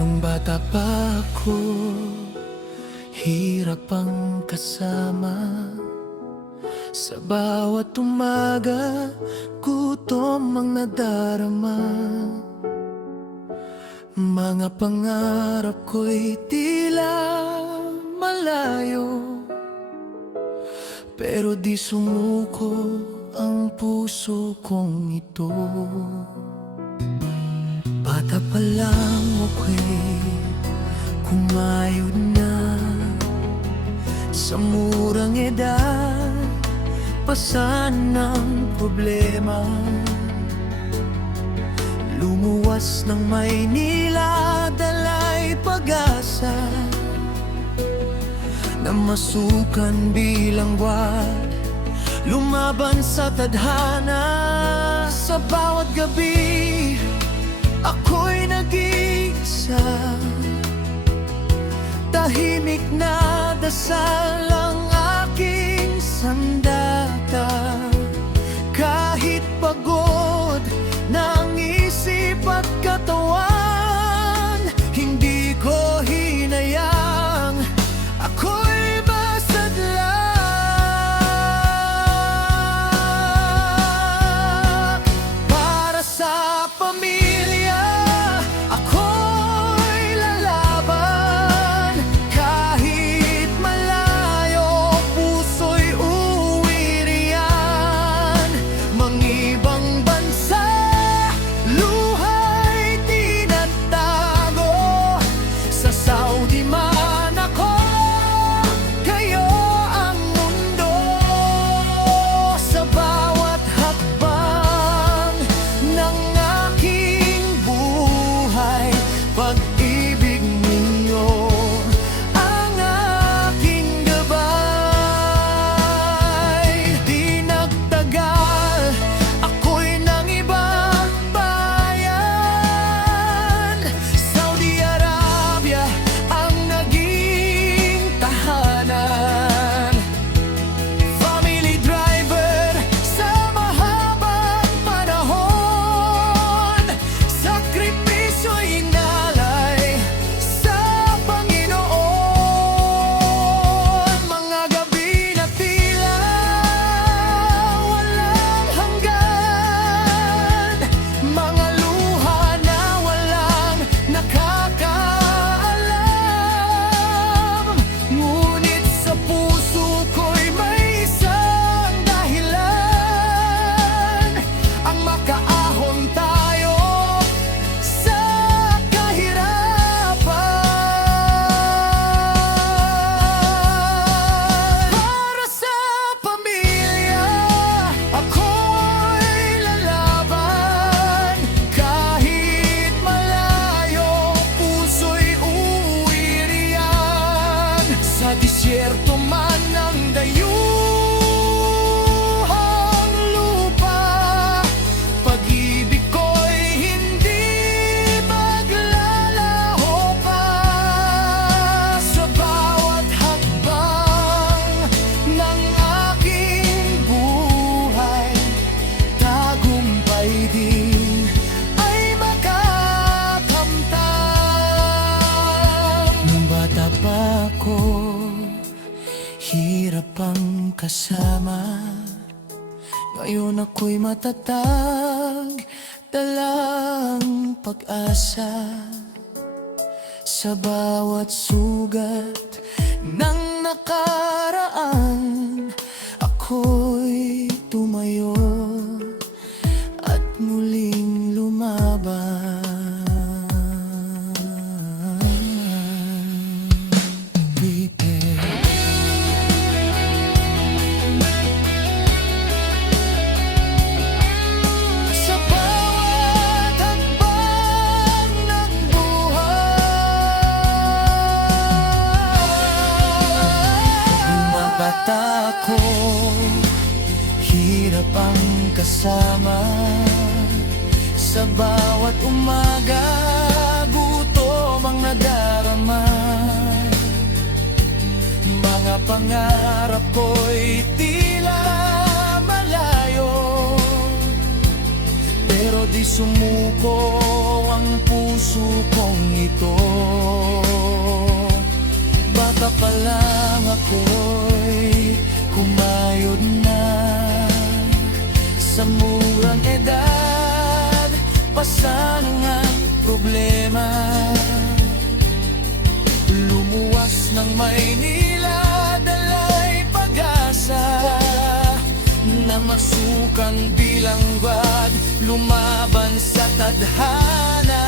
Nung bata pa ako, hirap ang kasama. Sa bawat umaga, gutom ang nadarama. Mga pangarap ko'y tila malayo, pero di sumuko ang puso kong ito. Bata pa lang ako'y kumayod na, sa murang edad, pasan ng problema. Lumuwas ng Maynila, dala'y pag-asa na masukan bilang buwan, lumaban sa tadhana. Sa bawat gabi, ako'y nag-iisa, tahimik na dasal ang aking sandata. Kahit pagod ng isip at katawan, hindi ko hinayang ako'y masadlak. Para sa pamilya, ako'y lalaban. Kahit malayo, puso'y uwi riyan. Mangibang bansa, luha'y tinatago. Sa Saudi man ako, kayo ang mundo. Sa bawat hakbang ng aking buhay, pag-ibig ninyo ang aking gabay. Di nagtagal, ako'y nang ibang bayan. Saudi Arabia ang naging tahanan. Family driver sa mahabang panahon, sakripisyo'y inalay sa Panginoon. Mga gabi na tila walang hanggan, mga luha na walang nakakaalam. Ngunit sa puso ko'y may isang dahilan, ang makaahon tayo sa kahirapan. Para sa pamilya, ako'y lalaban. Kahit malayo, puso'y uwi riyan. Sa disyerto man ng dayuhang lupa, pag-ibig ko'y hindi maglalaho pa. Sa bawat hakbang ng aking buhay, tagumpay din ay makakamtan. Nung bata pa ako, hirap ang kasama. Ngayon ako'y matatag, dalang pag-asa. Sa bawat sugat ng nakaraan, ako'y tumayo at muling lumaban. Bitin. Sa bawat hakbang ng buhay, mga bata ko, hirap ang kasama. Sa bawat umaga, gutom ang nadarama. Mga pangarap ko'y tila malayo, pero di sumuko ang puso kong ito. problema. Lumuwas ng Maynila, dala'y pag-asa na masukan bilang bad, lumaban sa tadhana.